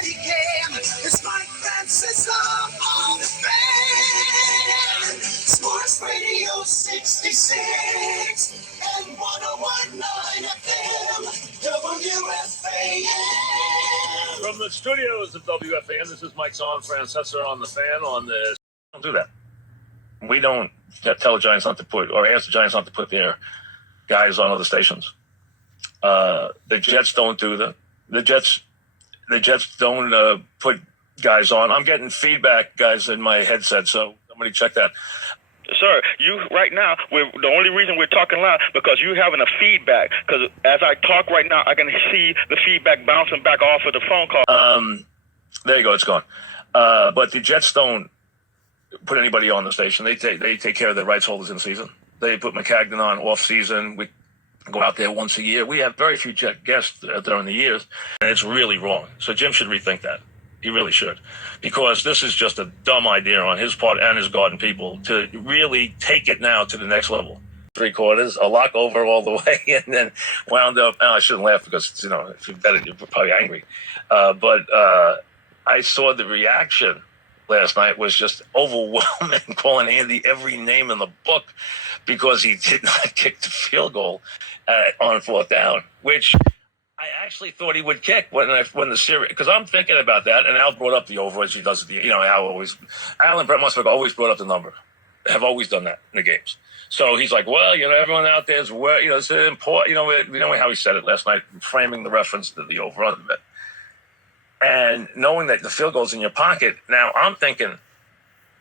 any game. It's Mike Francesa on the fan. Sports Radio 66 and 101.9 FM. WFAN. From the studios of WFAN, this is Mike Francesa on the fan on the. Don't do that. We don't tell the Giants not to put, or ask the Giants not to put their guys on other stations. The Jets don't do that. The Jets don't put guys on. I'm getting feedback, guys, in my headset, so somebody check that. Sir, you right now, the only reason we're talking loud because you're having a feedback. Because as I talk right now, I can see the feedback bouncing back off of the phone call. There you go, it's gone. But the Jets don't put anybody on the station. They take care of the rights holders in the season. They put McCagnon on off season. We go out there once a year. We have very few guests during the years, and it's really wrong. So Jim should rethink that. He really should, because this is just a dumb idea on his part and his Garden people to really take it now to the next level. 3/4, a lock over all the way, and then wound up. I shouldn't laugh because if you bet it, you're probably angry. But I saw the reaction last night was just overwhelming, calling Andy every name in the book because he did not kick the field goal on 4th down, which I actually thought he would kick when the series, because I'm thinking about that, and Al brought up the over as he does it. Al and Brett Musburg always brought up the number, have always done that in the games. So he's like, well, everyone out there is, it's important, how he said it last night, framing the reference to the over under bit. And knowing that the field goal's in your pocket, now I'm thinking,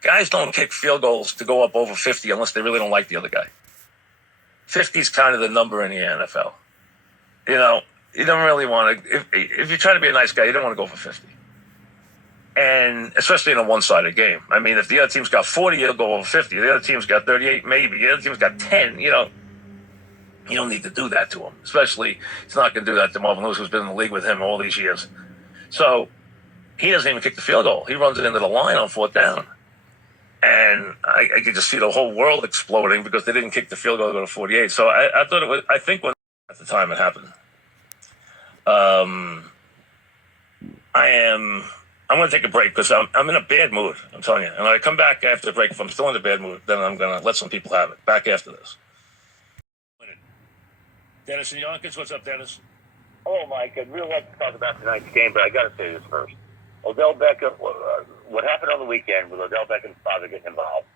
guys don't kick field goals to go up over 50 unless they really don't like the other guy. 50 is kind of the number in the NFL. You don't really want to, if you're trying to be a nice guy, you don't want to go for 50. And especially in a one-sided game. I mean, if the other team's got 40, you'll go over 50. The other team's got 38, maybe. The other team's got 10, you don't need to do that to him. Especially, he's not going to do that to Marvin Lewis, who's been in the league with him all these years. So he doesn't even kick the field goal. He runs it into the line on 4th down. And I could just see the whole world exploding because they didn't kick the field goal to go to 48. So I thought it was, I think when at the time it happened. I'm going to take a break because I'm in a bad mood, I'm telling you. And when I come back after the break, if I'm still in a bad mood, then I'm going to let some people have it. Back after this. Dennis and Yankees, what's up, Dennis? Hello, Mike. I'd really like to talk about tonight's game, but I got to say this first. Odell Beckham, what happened on the weekend with Odell Beckham's father getting involved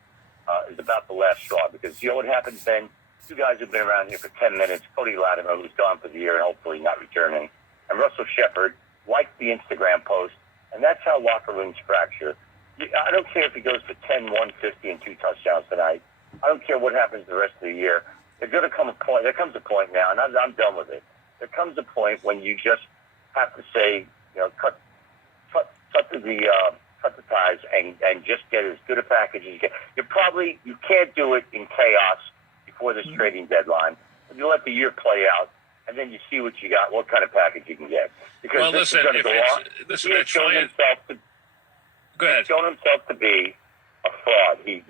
is about the last straw, because you know what happened, Ben? Two guys who've been around here for 10 minutes, Cody Latimer, who's gone for the year and hopefully not returning, and Russell Shepard liked the Instagram post, and that's how locker rooms fracture. I don't care if he goes for 10, 150, and 2 touchdowns tonight. I don't care what happens the rest of the year. There comes a point now, and I'm done with it. There comes a point when you just have to say, cut the ties and just get as good a package as you can. You can't do it in chaos before this trading deadline. You let the year play out, and then you see what you got, what kind of package you can get. Because this is going to go on. He has shown himself to be a fraud. He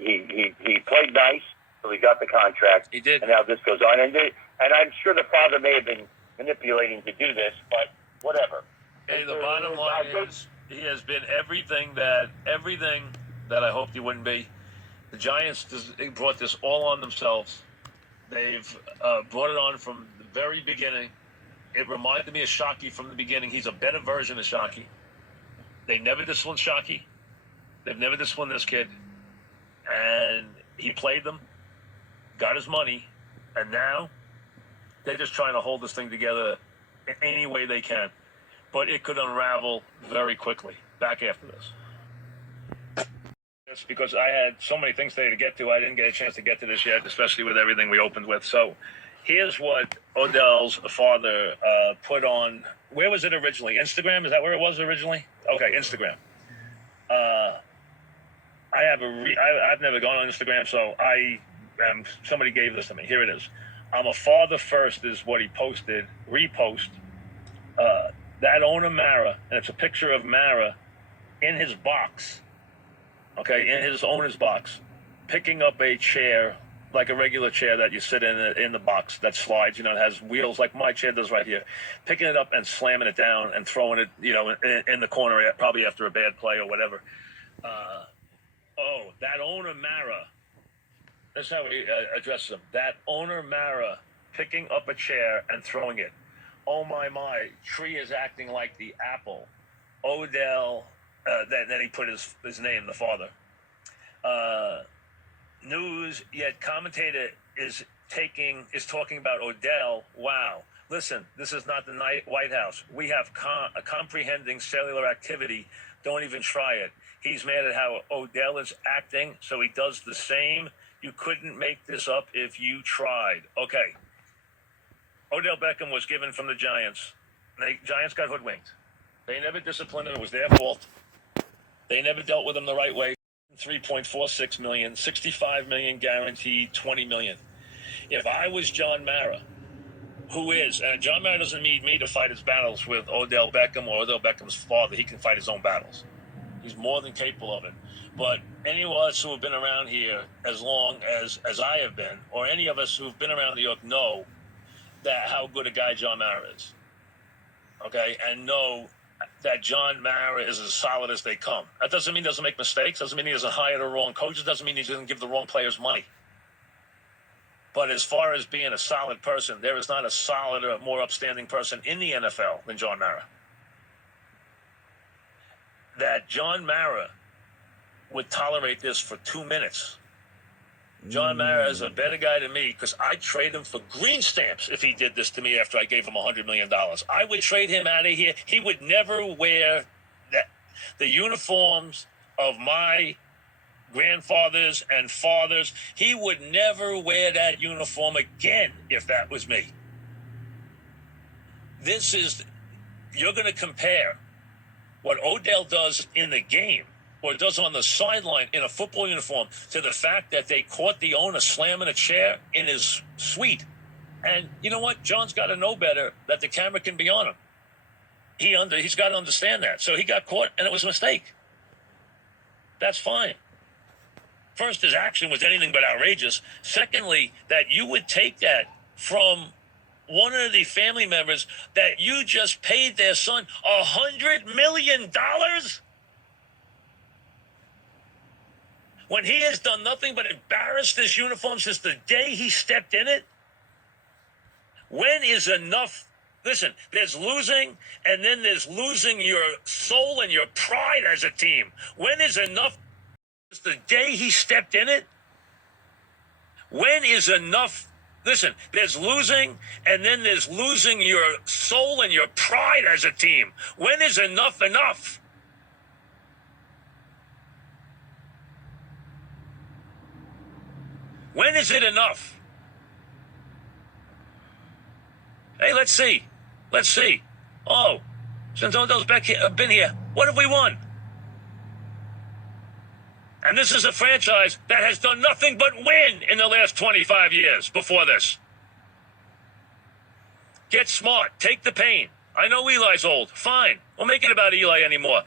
played nice until he got the contract. He did. And now this goes on. And I'm sure the father may have been manipulating to do this, but whatever. Hey, the bottom line is he has been everything that I hoped he wouldn't be. The Giants brought this all on themselves. They've brought it on from the very beginning. It reminded me of Shockey from the beginning. He's a better version of Shockey. They never disciplined Shockey. They've never disciplined this kid. And he played them, got his money, and now they're just trying to hold this thing together any way they can. But it could unravel very quickly. Back after this. Just because I had so many things today to get to, I didn't get a chance to get to this yet, especially with everything we opened with. So here's what Odell's father put on. Where was it originally? Instagram? Is that where it was originally? Okay, Instagram. I've never gone on Instagram, so somebody gave this to me. Here it is. I'm a father first is what he posted. Repost. That owner Mara, and it's a picture of Mara in his box. Okay, in his owner's box, picking up a chair like a regular chair that you sit in the box that slides, it has wheels like my chair does right here, picking it up and slamming it down and throwing it, in the corner, probably after a bad play or whatever. That owner Mara. That's how we address them. That owner Mara picking up a chair and throwing it. Oh my! Tree is acting like the apple. Odell. Then he put his name, the father. News yet commentator is talking about Odell. Wow. Listen, this is not the White House. We have a comprehending cellular activity. Don't even try it. He's mad at how Odell is acting, so he does the same. You couldn't make this up if you tried. Okay. Odell Beckham was given from the Giants. The Giants got hoodwinked. They never disciplined him. It was their fault. They never dealt with him the right way. 3.46 million, 65 million guaranteed, 20 million. If I was John Mara, and John Mara doesn't need me to fight his battles with Odell Beckham or Odell Beckham's father. He can fight his own battles. He's more than capable of it. But any of us who have been around here as long as I have been, or any of us who've been around New York, know that how good a guy John Mara is. Okay? And know that John Mara is as solid as they come. That doesn't mean he doesn't make mistakes. Doesn't mean he doesn't hire the wrong coaches. Doesn't mean he doesn't give the wrong players money. But as far as being a solid person, there is not a solider, more upstanding person in the NFL than John Mara. That John Mara would tolerate this for 2 minutes. John Mara is a better guy than me because I'd trade him for green stamps if he did this to me after I gave him $100 million. I would trade him out of here. He would never wear the uniforms of my grandfathers and fathers. He would never wear that uniform again if that was me. You're going to compare what Odell does in the game or does on the sideline in a football uniform to the fact that they caught the owner slamming a chair in his suite. And you know what? John's got to know better that the camera can be on him. He's got to understand that. So he got caught, and it was a mistake. That's fine. First, his action was anything but outrageous. Secondly, that you would take that from one of the family members that you just paid their son $100 million? When he has done nothing but embarrass this uniform since the day he stepped in it? When is enough? Listen, there's losing, and then there's losing your soul and your pride as a team. When is enough? Since the day he stepped in it? When is enough? Listen, there's losing, and then there's losing your soul and your pride as a team. When is enough enough? When is it enough? Hey, let's see. Oh, since Odell's been here, what have we won? And this is a franchise that has done nothing but win in the last 25 years before this. Get smart. Take the pain. I know Eli's old. Fine. We'll make it about Eli anymore.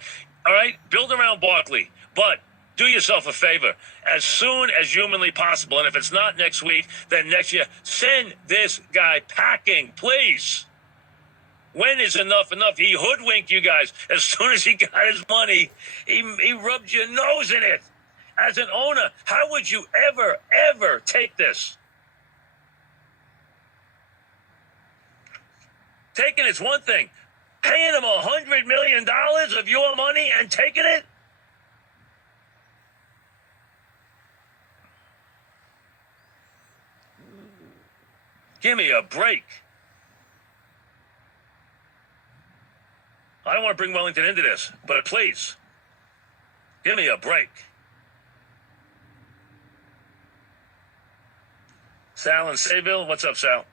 All right? Build around Barkley. But do yourself a favor. As soon as humanly possible, and if it's not next week, then next year, send this guy packing, please. When is enough enough? He hoodwinked you guys. As soon as he got his money, he rubbed your nose in it. As an owner, how would you ever take this? Taking it's one thing. Paying him $100 million of your money and taking it? Give me a break. I don't want to bring Wellington into this, but please, give me a break. Sal in Sayville, what's up, Sal?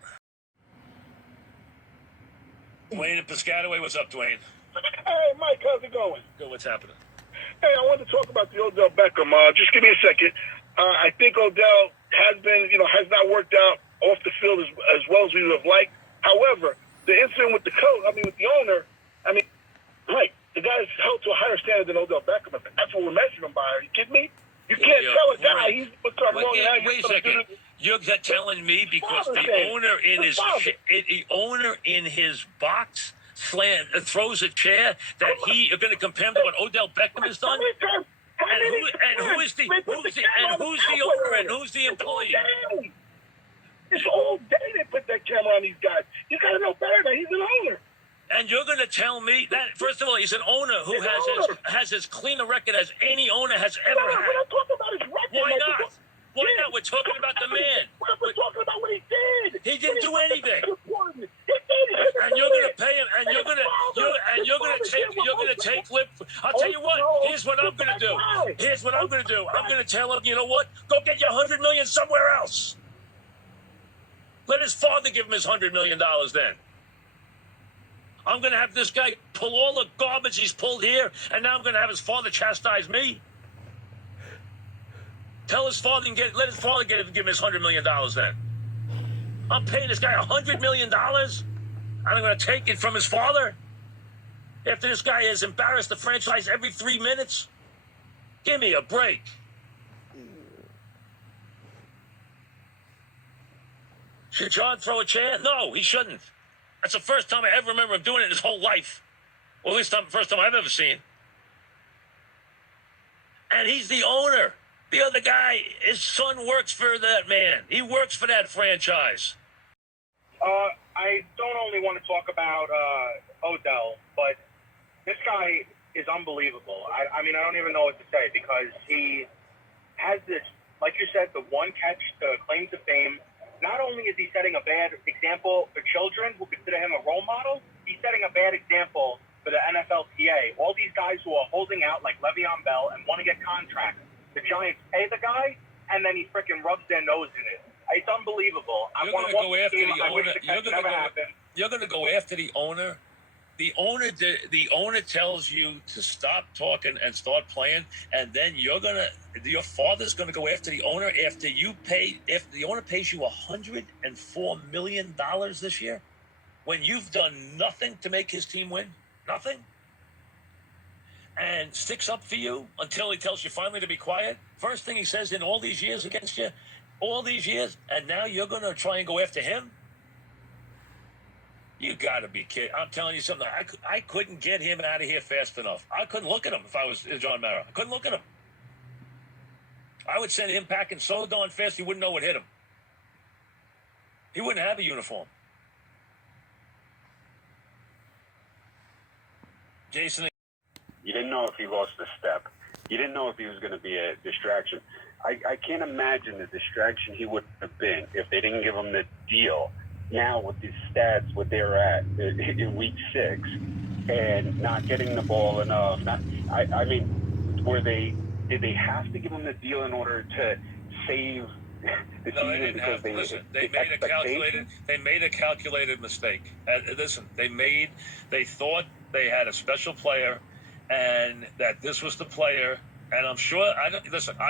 Dwayne in Piscataway, what's up, Dwayne? Hey, Mike, how's it going? Good, what's happening? Hey, I wanted to talk about the Odell Beckham. Just give me a second. I think Odell has not worked out off the field as well as we would have liked. However, the incident with the coach, with the owner, Mike, the guy's held to a higher standard than Odell Beckham. That's what we're measuring him by. Are you kidding me? You can't tell a guy he's what's wrong. Wait a second. You're telling me because Father the said, owner in the his father. the owner in his box throws a chair that you're going to compare him to what Odell Beckham has done? Who's the owner and who's the employee? It's all day they put that camera on these guys. You got to know better that he's an owner. And you're going to tell me that, first of all, he's an owner who has as clean a record as any owner has ever We're had. not talking about his record. Why not? Why not? We're talking about the man. We're talking about what he did. He didn't do anything. He did. And you're going to pay him, and you're going to take lip. I'll tell you what. Here's what I'm going to do. I'm going to tell him, you know what? Go get your $100 million somewhere else. Let his father give him his $100 million then. I'm going to have this guy pull all the garbage he's pulled here, and now I'm going to have his father chastise me. Tell his father and let his father give him his $100 million then. I'm paying this guy $100 million, and I'm going to take it from his father after this guy has embarrassed the franchise every 3 minutes. Give me a break. Should John throw a chair? No, he shouldn't. That's the first time I ever remember him doing it in his whole life. Well, at least the first time I've ever seen. And he's the owner. The other guy, his son works for that man. He works for that franchise. I don't only want to talk about Odell, but this guy is unbelievable. I mean, I don't even know what to say because he has this, like you said, the one catch, the claim to fame. Not only is he setting a bad example for children who consider him a role model, he's setting a bad example for the NFLPA. All these guys who are holding out like Le'Veon Bell and want to get contracts. The Giants pay the guy, and then he freaking rubs their nose in it. It's unbelievable. You're going to go after the owner. You're going to go after the owner. The owner tells you to stop talking and start playing, and then your father's gonna go after the owner after the owner pays you $104 million this year, when you've done nothing to make his team win, nothing, and sticks up for you until he tells you finally to be quiet. First thing he says in all these years against you, and now you're gonna try and go after him. You gotta be kidding. I'm telling you something. I couldn't get him out of here fast enough. I couldn't look at him if I was John Mara. I couldn't look at him. I would send him packing so darn fast he wouldn't know what hit him. He wouldn't have a uniform. Jason. You didn't know if he lost a step. You didn't know if he was going to be a distraction. I can't imagine the distraction he would have been if they didn't give him the deal. Now with these stats, what they're at in week 6, and not getting the ball enough. I mean, did they have to give him the deal in order to save the season? They didn't have to. Listen, they made a calculated mistake. Listen, they thought they had a special player, and that this was the player. And I'm sure, I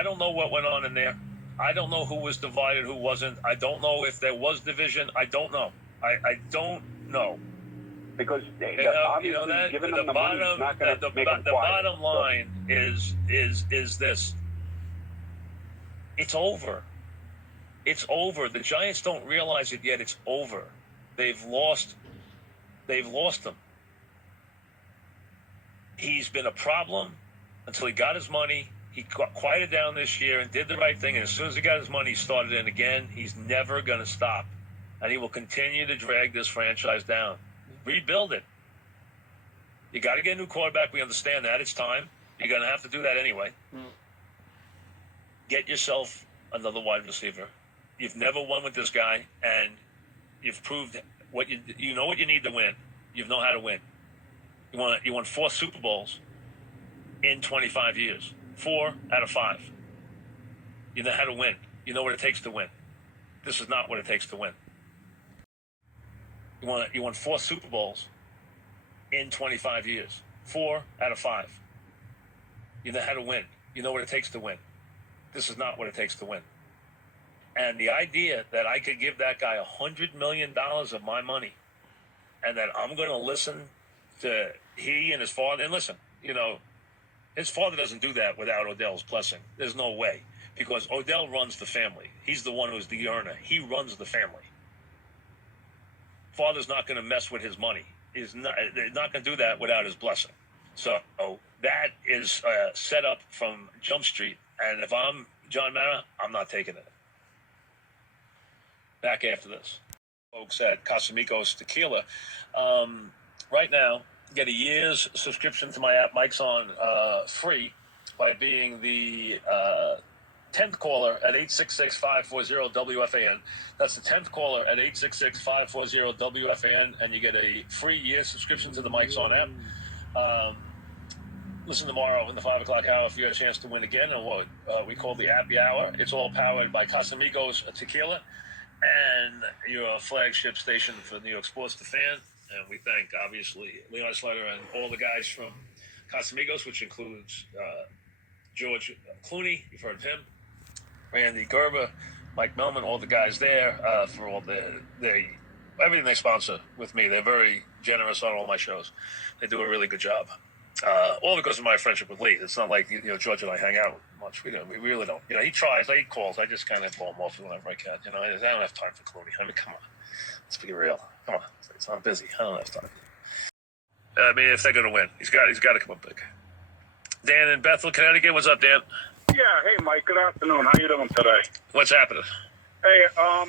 don't know what went on in there. I don't know who was divided, who wasn't. I don't know if there was division. I don't know. I don't know. Because the bottom line is this. It's over. It's over. The Giants don't realize it yet. It's over. They've lost him. He's been a problem until he got his money. He quieted down this year and did the right thing. And as soon as he got his money, he started in again. He's never going to stop. And he will continue to drag this franchise down. Rebuild it. You got to get a new quarterback. We understand that. It's time. You're going to have to do that anyway. Get yourself another wide receiver. You've never won with this guy, and you've proved what you know what you need to win. You know how to win. You won 4 Super Bowls in 25 years. 4 out of 5. You know how to win. You know what it takes to win. This is not what it takes to win. You won 4 Super Bowls in 25 years. 4 out of 5. You know how to win. You know what it takes to win. This is not what it takes to win. And the idea that I could give that guy $100 million of my money, and that I'm going to listen to he and his father, and listen, his father doesn't do that without Odell's blessing. There's no way. because Odell runs the family. He's the one who's the earner. He runs the family. Father's not going to mess with his money. They're not going to do that without his blessing. So that is set up from Jump Street. And if I'm John Mara, I'm not taking it. Back after this. Folks at Casamigos Tequila. Right now, get a year's subscription to my app, Mike's On, free by being the 10th caller at 866-540-WFAN. That's the 10th caller at 866-540-WFAN, and you get a free year subscription to the Mike's On app. Listen tomorrow in the 5 o'clock hour if you have a chance to win again, or what we call the Happy Hour. It's all powered by Casamigos Tequila and your flagship station for New York Sports, The Fan. And we thank, obviously, Leon Slater and all the guys from Casamigos, which includes George Clooney, you've heard of him, Randy Gerber, Mike Melman, all the guys there for all everything they sponsor with me. They're very generous on all my shows. They do a really good job. All because of my friendship with Lee. It's not like George and I hang out much. We really don't. He tries. He calls. I just kind of blow him off whenever I can. I don't have time for Clooney. I mean, come on. Let's be real. Come on. I'm busy. I don't have time. I mean, if they're going to win, he's got to come up big. Dan in Bethel, Connecticut. What's up, Dan? Yeah, hey, Mike. Good afternoon. How you doing today? What's happening? Hey, I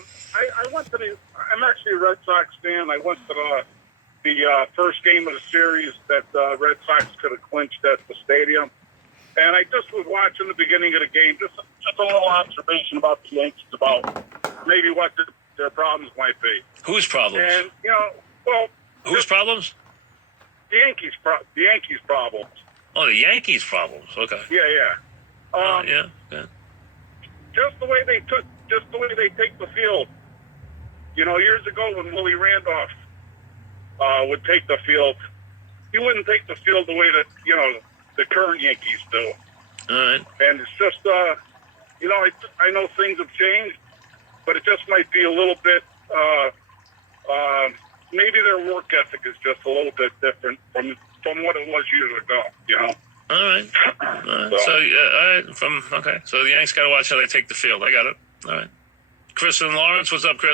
went to I'm actually a Red Sox fan. I went to the first game of the series that Red Sox could have clinched at the stadium. And I just was watching the beginning of the game, just a little observation about the Yankees, about maybe what their problems might be. Whose problems? And, whose problems? The Yankees problems. Oh, the Yankees problems. Okay. Yeah. Yeah. Just the way they take the field. Years ago when Willie Randolph would take the field, he wouldn't take the field the way that the current Yankees do. All right. And it's just I know things have changed, but it just might be a little bit. Maybe their work ethic is just a little bit different from what it was years ago. All right. So the Yanks got to watch how they take the field. I got it. All right. Chris and Lawrence, what's up, Chris?